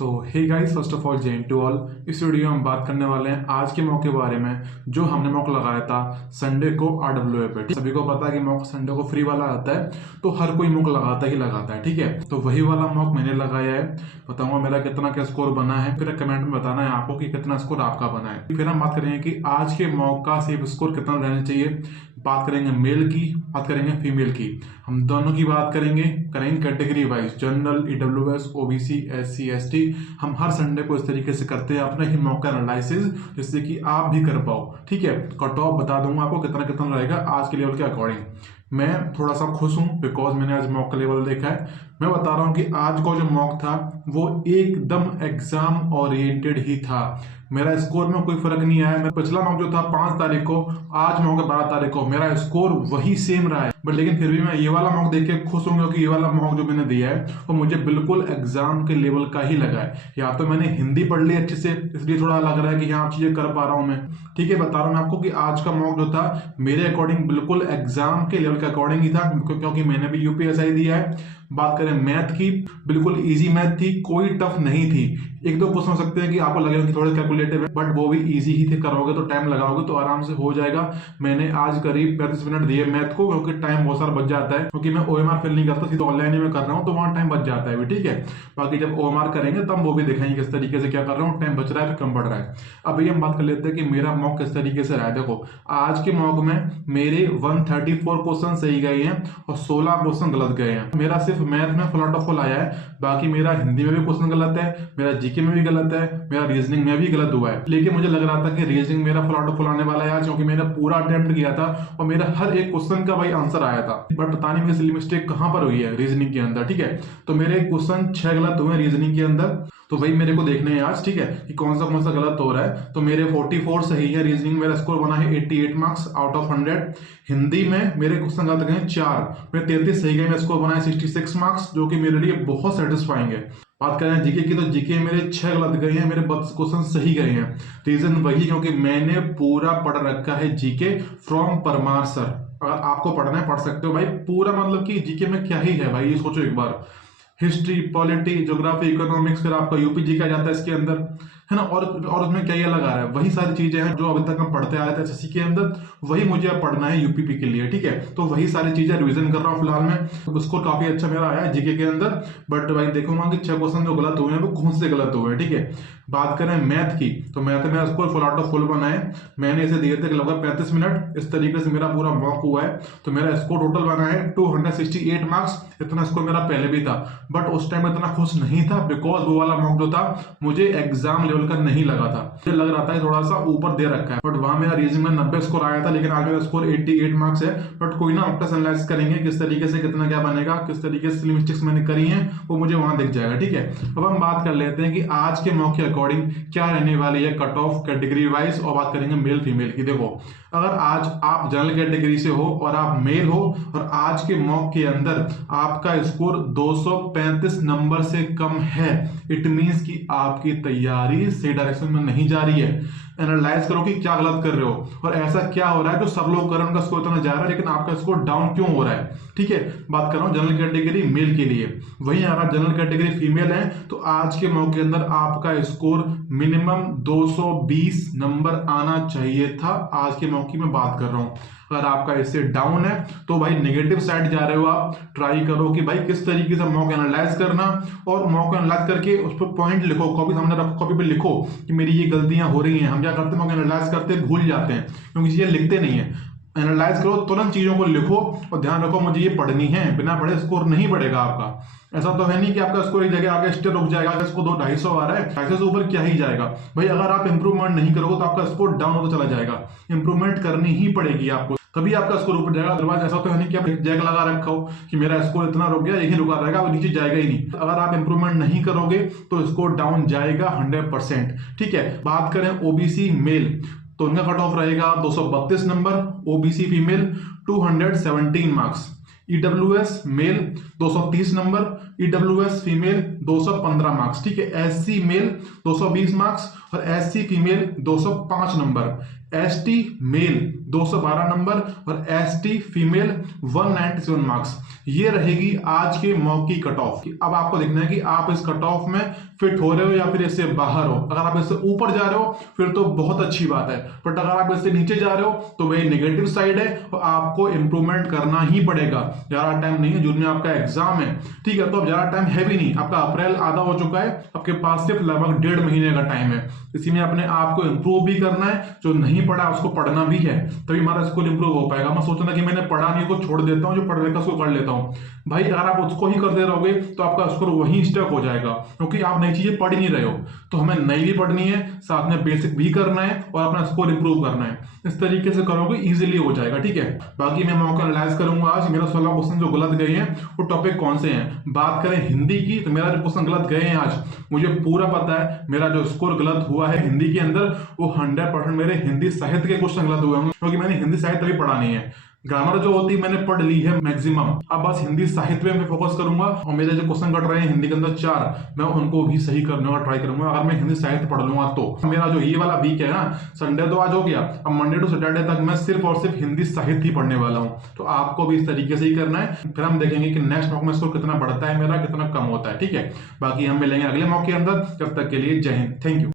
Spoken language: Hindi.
So hey guys, first of all जय टू ऑल। इस वीडियो में हम बात करने वाले हैं आज के मॉक के बारे में जो हमने मॉक लगाया था संडे को RWA पे। सभी को पता है कि मॉक संडे को फ्री वाला आता है, तो हर कोई मॉक लगाता है, ठीक है। तो वही वाला मॉक मैंने लगाया है। बताऊंगा मेरा कितना क्या स्कोर बना है, फिर कमेंट में बताना है आपको कि कितना स्कोर आपका बना है। फिर हम बात करेंगे कि आज के मॉक का सेफ स्कोर कितना रहना चाहिए। बात करेंगे मेल की, बात करेंगे फीमेल की, हम दोनों की बात करेंगे category wise, general, EWS, OBC, SC, ST। हम हर संडे को इस तरीके से करते हैं अपना ही मॉक का एनालिसिस, जिससे कि आप भी कर पाओ, ठीक है। कट ऑफ बता दूंगा आपको कितना कितना रहेगा आज के लेवल के अकॉर्डिंग। मैं थोड़ा सा खुश हूं बिकॉज मैंने आज मॉक का लेवल देखा है। मैं बता रहा हूं कि आज का जो मॉक था वो एकदम एग्जाम ओरिएंटेड ही था। मेरा स्कोर में कोई फर्क नहीं आया। मेरा पिछला मॉक जो था 5 तारीख को, आज मॉक है 12 तारीख को, मेरा स्कोर वही सेम रहा है। बट लेकिन फिर भी मैं ये वाला मॉक देख के खुश हूँ क्योंकि ये वाला मॉक जो मैंने दिया है वो मुझे बिल्कुल एग्जाम के लेवल का ही लगा है। या तो मैंने हिंदी पढ़ ली अच्छे से, इसलिए थोड़ा लग रहा है कि हाँ चीजें कर पा रहा हूँ मैं, ठीक है। बता रहा हूँ मैं आपको कि आज का मॉक जो था मेरे अकॉर्डिंग बिल्कुल एग्जाम के लेवल के अकॉर्डिंग ही था, क्योंकि मैंने भी UPSI दिया है। बात करें मैथ की, बिल्कुल इजी मैथ थी, कोई टफ नहीं थी। एक दो क्वेश्चन हो सकते हैं कि आपको लगेगा कि थोड़े कैलकुलेटिव है, बट वो भी इजी ही थे। करोगे तो टाइम लगाओगे तो आराम से हो जाएगा। मैंने आज करीब 35 मिनट दिए मैथ को, क्योंकि टाइम बहुत सारा बच जाता है, क्योंकि मैं OMR फिल नहीं करता, सीधा ऑनलाइन ही मैं कर रहा हूँ, तो वहां टाइम बच जाता है, ठीक है। बाकी जब OMR करेंगे तब वो भी दिखाएंगे किस तरीके से क्या कर रहा हूँ, टाइम बच रहा है फिर कम बढ़ रहा है। अब ये हम बात कर लेते हैं कि मेरा मॉक किस तरीके से रहा है। देखो आज के मॉक में मेरे 134 क्वेश्चन सही गए हैं और 16 क्वेश्चन गलत गए हैं। मेरा सिर्फ मैथ में फुल आया है, बाकी मेरा हिंदी में भी क्वेश्चन गलत है, मेरा जीके में भी गलत है, मेरा रीजनिंग में भी गलत हुआ है। लेकिन मुझे लग रहा था कि रीजनिंग मेरा फुल आने वाला है आज, क्योंकि मैंने पूरा अटेम्प्ट किया था और मेरा हर एक क्वेश्चन का भाई आंसर आया था। बट पता नहीं मेरी सिली मिस्टेक कहां पर हुई है रीजनिंग के अंदर, ठीक है। तो मेरे क्वेश्चन 6 गलत हुए रीजनिंग के अंदर, तो वही मेरे को देखने हैं आज, ठीक है, कि कौन सा गलत हो रहा है। तो मेरे 44 सही है। रीजनिंग मेरा स्कोर बना है 88 मार्क्स आउट ऑफ 100। हिंदी में मेरे क्वेश्चन गलत गए 4, मेरे 33 सही गए, मेरा स्कोर बना है 66 मार्क्स, जो कि मेरे लिए बहुत सेटिस्फाइंग है। बात करें जीके की, तो जीके मेरे 6 गलत गए हैं, मेरे 32 क्वेश्चन सही गए हैं। रीजन वही, क्योंकि मैंने पूरा पढ़ रखा है जीके फ्रॉम परमार सर। अगर आपको पढ़ना है पढ़ सकते हो भाई पूरा, मतलब कि जीके में क्या ही है भाई, ये सोचो एक बार। हिस्ट्री, पॉलिटी, ज्योग्राफी, इकोनॉमिक्स, फिर आपका यूपीजी का जाता है इसके अंदर, है ना। और उसमें क्या लगा रहा है, वही सारी चीजें हैं जो अभी तक हम पढ़ते आए थे SSC के अंदर, वही मुझे अब पढ़ना है यूपीपी के लिए, ठीक है। तो वही सारी चीजें रिवीजन कर रहा हूँ फिलहाल में। तो स्कोर काफी अच्छा मेरा आया है जीके के अंदर, बट भाई देखूंगा कि 6 क्वेश्चन जो गलत हुए हैं वो कौन से गलत हुए हैं, ठीक है। बात करें मैथ की, तो मैथ में मेरा score full out of full बना है। मैंने इसे दिए थे लगभग 35 मिनट, इस तरीके से मेरा पूरा मॉक हुआ है। तो मेरा स्कोर टोटल बना है 268 मार्क्स। इतना स्कोर मेरा पहले भी था, बट उस टाइम इतना खुश नहीं था बिकॉज वो वाला मॉक जो था मुझे एग्जाम लेवल का नहीं लगा था। मुझे लग रहा था कि थोड़ा सा ऊपर दे रखा है, बट वहां मेरा रीजनिंग में 90 स्कोर आया था, लेकिन आज मेरा स्कोर 88 मार्क्स है। बट कोई ना, ऑप्टेस एनालाइज करेंगे किस तरीके से कितना क्या बनेगा, किस तरीके से मिस्टेक्स मैंने करी हैं वो मुझे वहां दिख जाएगा, ठीक है। अब हम बात कर लेते हैं कि आज के मॉक के अकॉर्डिंग क्या रहने वाली है कट ऑफ कैटेगरी वाइज, और बात करेंगे मेल फीमेल की। देखो अगर आज आप जनरल कैटेगरी से हो और आप मेल हो और आज के मॉक के अंदर आपका स्कोर 235 नंबर से कम है, इट मींस कि आपकी तैयारी सही डायरेक्शन में नहीं जा रही है। एनालाइज करो कि क्या गलत कर रहे हो और ऐसा क्या हो रहा है जो सब लोग कर रहे हैं, उनका स्कोर इतना जा रहा है लेकिन आपका स्कोर डाउन क्यों हो रहा है, ठीक है। बात कर रहा हूं जनरल कैटेगरी मेल के लिए। वहीं अगर आप जनरल कैटेगरी फीमेल है तो आज के मॉक के अंदर आपका स्कोर मिनिमम 220 नंबर आना चाहिए था। आज के मॉक की मैं बात कर रहा हूं। अगर आपका इससे डाउन है तो भाई नेगेटिव साइड जा रहे हो आप, ट्राई करो कि भाई किस तरीके से मॉक एनालाइज करना, और मॉक एनालाइज करके उस पर पॉइंट लिखो, कॉपी सामने रखो, कॉपी पे लिखो कि मेरी ये गलतियां हो रही हैं। हम क्या करते हैं, मॉक एनालाइज करते भूल जाते हैं क्योंकि चीजें लिखते नहीं है। एनालाइज करो, तुरंत चीजों को लिखो और ध्यान रखो मुझे ये पढ़नी है, बिना पढ़े स्कोर नहीं बढ़ेगा आपका। ऐसा तो है नहीं कि आपका स्कोर एक जगह आगे स्टे रुक जाएगा, इसको 250 आ रहा है 250 से ऊपर क्या ही जाएगा भाई। अगर आप इंप्रूवमेंट नहीं करोगे तो आपका स्कोर डाउन होता चला जाएगा। इंप्रूवमेंट करनी ही पड़ेगी आपको, तभी आपका स्कोर ऊपर जाएगा। अदरवाइज ऐसा तो है नहीं कि आप जैक लगा रखा हो कि मेरा स्कोर इतना रुक गया, यही रुका रहेगा, नीचे जाएगा ही नहीं। अगर आप इंप्रूवमेंट नहीं करोगे तो स्कोर डाउन जाएगा 100%, ठीक है। बात करें OBC मेल, तो उनका कट ऑफ रहेगा 232 number, OBC female 217 marks, EWS male 230 number, EWS female 215 marks, ठीक है। SC मेल 220 मार्क्स और SC female 205 number. ST male 212 number और एसटी फीमेल 197 मार्क्स। ये रहेगी आज के मॉक की कट ऑफ। अब आपको देखना है कि आप इस कट ऑफ में फिट हो रहे हो या फिर इससे बाहर हो। अगर आप इससे ऊपर जा रहे हो फिर तो बहुत अच्छी बात है, बट अगर आप इससे नीचे जा रहे हो तो वही नेगेटिव साइड है और आपको इंप्रूवमेंट करना ही पड़ेगा। ज्यादा टाइम नहीं है, जून में आपका एग्जाम है, ठीक है, तो अब ज्यादा टाइम है भी नहीं, आपका अप्रैल आधा हो चुका है, आपके पास सिर्फ लगभग 1.5 महीने का टाइम है। इसी में अपने आप को इंप्रूव भी करना है, जो नहीं पढ़ा उसको पढ़ना भी है, तभी हमारा स्कोर इंप्रूव हो पाएगा। मैं सोचना कि मैंने पढ़ा नहीं, को छोड़ देता हूँ, जो पढ़ लेता उसको कर लेता हूँ। भाई अगर आप उसको ही करते रहोगे तो आपका स्कोर वहीं स्टक हो जाएगा, क्योंकि आप नई चीजें पढ़ ही नहीं रहे हो। तो हमें नई भी पढ़नी है, साथ में बेसिक भी करना है और अपना स्कोर इंप्रूव करना है। इस तरीके से करोगे इजीली हो जाएगा, ठीक है। बाकी मैं मॉक एनालाइज करूंगा आज मेरा 16 क्वेश्चन जो गलत गए हैं वो टॉपिक कौन से हैं। बात करें हिंदी की तो मेरा जो क्वेश्चन गलत गए हैं आज, मुझे पूरा पता है मेरा जो स्कोर गलत हुआ है हिंदी के अंदर वो 100% मेरे हिंदी साहित्य के क्वेश्चन गलत हुए हैं, क्योंकि मैंने हिंदी साहित्य भी पढ़ा नहीं है। ग्रामर जो होती है मैंने पढ़ ली है मैक्सिमम, अब बस हिंदी साहित्य में फोकस करूंगा और मेरे जो क्वेश्चन कट रहे हैं हिंदी के अंदर 4, मैं उनको भी सही करने का ट्राई करूंगा। अगर मैं हिंदी साहित्य पढ़ लूंगा तो मेरा जो ये वाला वीक है ना, संडे तो आज हो गया, अब मंडे टू सैटरडे तक मैं सिर्फ और सिर्फ हिंदी साहित्य ही पढ़ने वाला हूँ। तो आपको भी इस तरीके से ही करना है, फिर हम देखेंगे कि नेक्स्ट मॉक में स्कोर कितना बढ़ता है मेरा, कितना कम होता है, ठीक है। बाकी हम मिलेंगे अगले मॉक के अंदर, तब तक के लिए जय हिंद, थैंक यू।